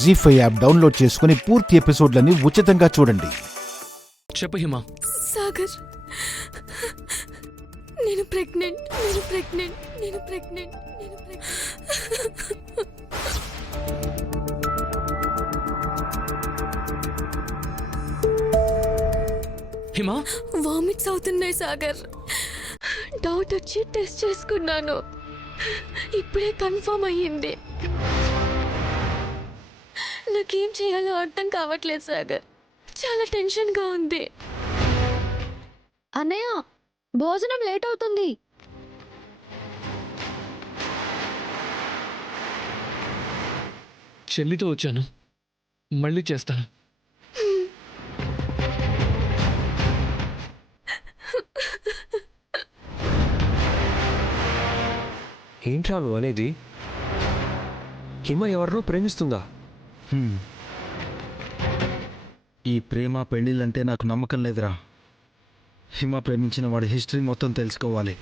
జీ5 app download చేసుకుని పూర్తి ఎపిసోడ్లని ఉచితంగా చూడండి. చెప్పు హిమా. సాగర్, నేను ప్రెగ్నెంట్. హిమా, వామిట్స్ అవుతున్నాయి సాగర్. డౌట్ వచ్చి టెస్ట్ చేసుకున్నాను, ఇప్పుడే కన్ఫర్మ్ అయ్యింది. నాకేం చేయాలో అర్థం కావట్లేదు సాగర్, చాలా టెన్షన్గా ఉంది. అన్నయ్య, భోజనం లేట్ అవుతుంది. చెల్లితో వచ్చాను, మళ్ళీ చేస్తాను. ఏంట్రా నువ్వు అనేది? హిమ ఎవరినో ప్రేమిస్తుందా? ఈ ప్రేమ పెళ్ళిళ్ళంటే నాకు నమ్మకం లేదురా. హిమ ప్రేమించిన వాడి హిస్టరీ మొత్తం తెలుసుకోవాలి.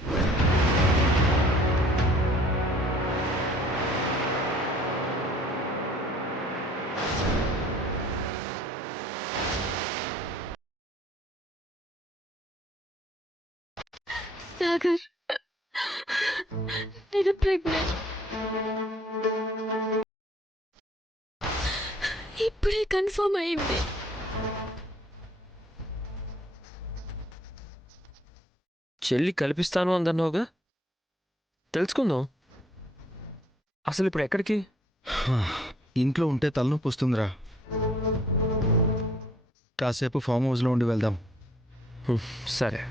సాగర్, నేను ప్రెగ్నెంట్. ఇప్పుడే కన్ఫర్మ్ అయింది. చెల్లి కల్పిస్తాను అందన్నావుగా, తెలుసుకుందాం. అసలు ఇప్పుడు ఎక్కడికి? ఇంట్లో ఉంటే తలనొప్పి వస్తుందిరా. కాసేపు ఫామ్ హౌస్లో ఉండి వెళ్దాం. సరే.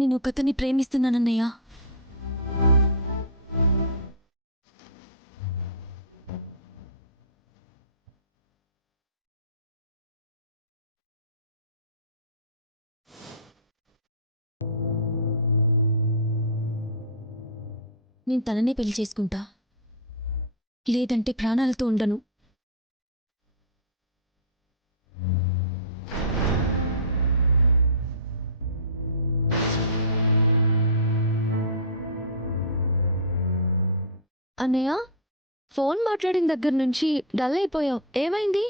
నేను ఒకతన్ని ప్రేమిస్తున్నానన్నయ్య. నేను తననే పెళ్లి చేసుకుంటా, లేదంటే ప్రాణాలతో ఉండను. అన్నయ్య, ఫోన్ మాట్లాడిన దగ్గర నుంచి డల్ అయిపోయావు, ఏమైంది?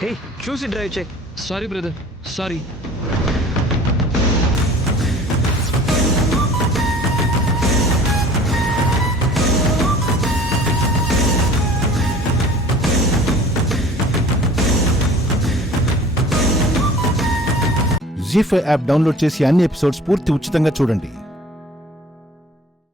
హే, చూసి drive check. Sorry brother, sorry. ZEE5 app download చేసి అన్ని ఎపిసోడ్స్ పూర్తి ఉచితంగా చూడండి.